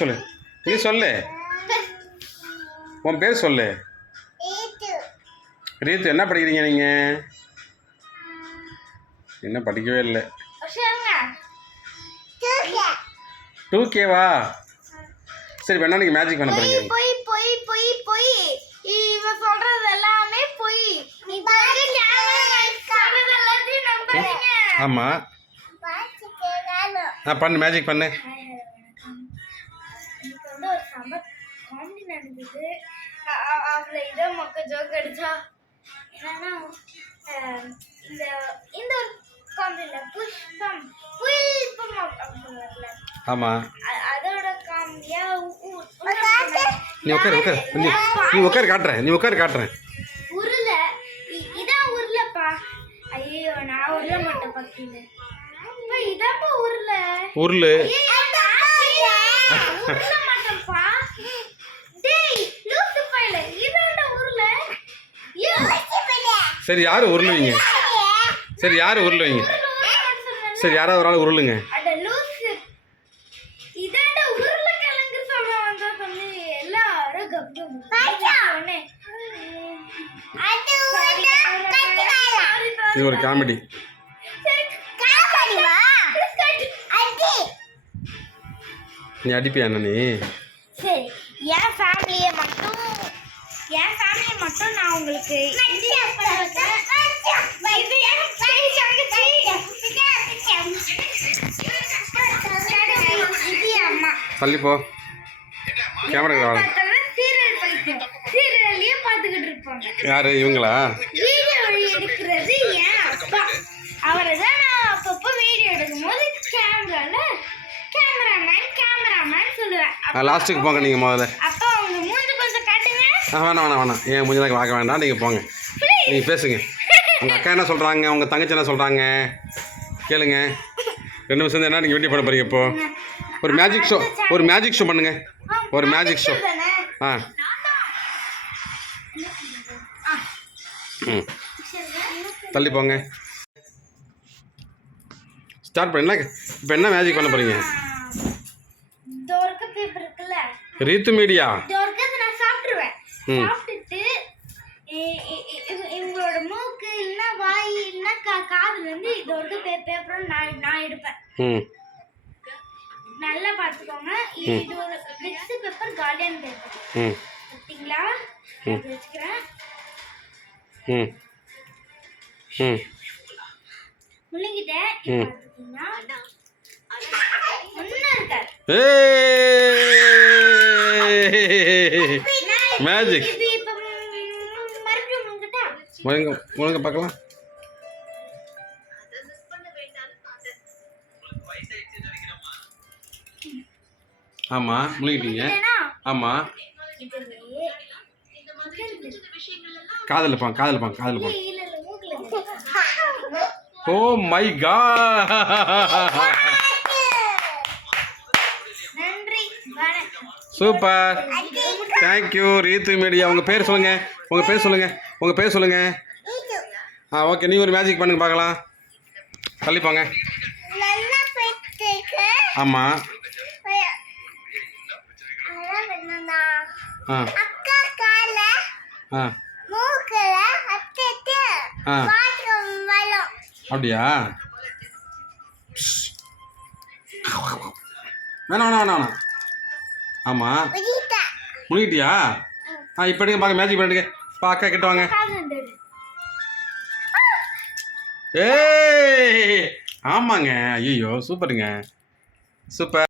சொல்லு, நீ சொல்லு, உன் பேர் சொல்லு. ரீத்து, என்ன படிக்கிறீங்க நீங்கள்? என்ன படிக்கவே இல்லை. 2Kவா? சரி, வேணா நீங்கள் மேஜிக் பண்ண போறீங்க. போய் போய் போய் போய் இவன் சொல்றது எல்லாமே போய். ஆமாம், பண்ணு, மேஜிக் பண்ணு. ஒரு சம காமெடி நடந்தது. அவளை இதை மொக்க ஜோக் அடிச்சா என்னன்னா, இந்த இந்த ஒரு காமெடியில் புஷ்பம் புல்பம் அப்படின்னு வரல. ஆமாம், அதோட காமெடியா நீ உட்காரு நீ உட்காரு காட்டுறேன். உருள இதான் உருளப்பா. ஐயோ, நான் உருள மாட்டேன் பக்கத்துல. இதாப்பா உருள உருளு. உருள மாட்டேன்ப்பா. டேய் லூசு பையல, இதாண்டா உருள. சரி, யாரு உருளுவீங்க? சரி, யாராவது ஒரு ஆள் உருளுங்க. அட லூசு, இதாண்டா உருள கிழங்கு சொல்ல வந்தா சொல்லி எல்லாரும் கப்பு சொன்னே. இது ஒரு காமெடி. நீ அடிப்பியா நீ? சரி, என் ஃபேமிலியை மட்டும் நான் உங்களுக்கு தள்ளி போ, கேமரா. சீரியல்லையே பார்த்துக்கிட்டு இருப்பாங்க. யாரு இவங்களா? வீடியோ எடுக்கிறது என் அப்பா. அவரை தான் நான் அப்பப்போ வீடியோ எடுக்கும்போது கேமராமேன் சொல்லுவேன். லாஸ்ட்டுக்கு போங்க நீங்கள் முதல்ல. அப்பா அவங்க மூஞ்சி கொஞ்சம் காட்டுங்க. வேணாம், ஏன் மூஞ்சி பார்க்க வேண்டாம், நீங்கள் போங்க. நீங்கள் பேசுங்க. உங்கள் அக்கா என்ன சொல்கிறாங்க, உங்கள் தங்கச்சி என்ன சொல்கிறாங்க கேளுங்க. 2 நிமிஷம் என்ன நீங்கள் வீடியோ பண்ண போகிறீங்க? இப்போது ஒரு மேஜிக் ஷோ பண்ணுங்க. ஒரு மேஜிக் ஷோ. தள்ளி போங்க. ஸ்டார்ட் பண்ண. இப்போ என்ன மேஜிக் பண்ண போகிறீங்க? தோர்க்க பேப்பர் இருக்குல்ல, ரீத்து மீடியா தோர்க்கத்தை நான் சாப்பிட்டுருவேன். சாப்பிட்டுட்டு இவங்களோட மூக்கு இல்லைன்னா வாய் இல்லைன்னா காதுல இருந்து தோர்க்க பேப்பர் நான் எடுப்பேன். நல்லா பார்த்துக்கோங்க. இது ஒரு மிக்ஸி பேப்பர், கார்டன் பேப்பர். பார்த்தீங்களா? வச்சுக்கிறேன். முழுங்கிட்டேன். பார்த்தீங்கன்னா ஒன்றும் இருக்காது. மேஜிக். இப்போ மறுபடியும் முழுங்கிட்டா முழுங்க பார்க்கலாம். ஆமாம், முழுங்கிட்டீங்க. ஆமாம், காதில் பாங்க. Oh my god. Super, thank you Ritu media. உங்கள் பேர் சொல்லுங்கள். ஓகே, நீங்கள் ஒரு மேஜிக் பண்ணுங்க பார்க்கலாம். தள்ளி போங்க. ஆமாம், அப்படியா? வேணாம். ஆமாம், முழுகிட்டியா? இப்போ எடுங்க பார்க்க, மேஜிக் பண்ணிடுங்க. அக்கா கிட்ட வாங்க. ஏய், ஆமாங்க. ஐயோ, சூப்பருங்க, சூப்பர்.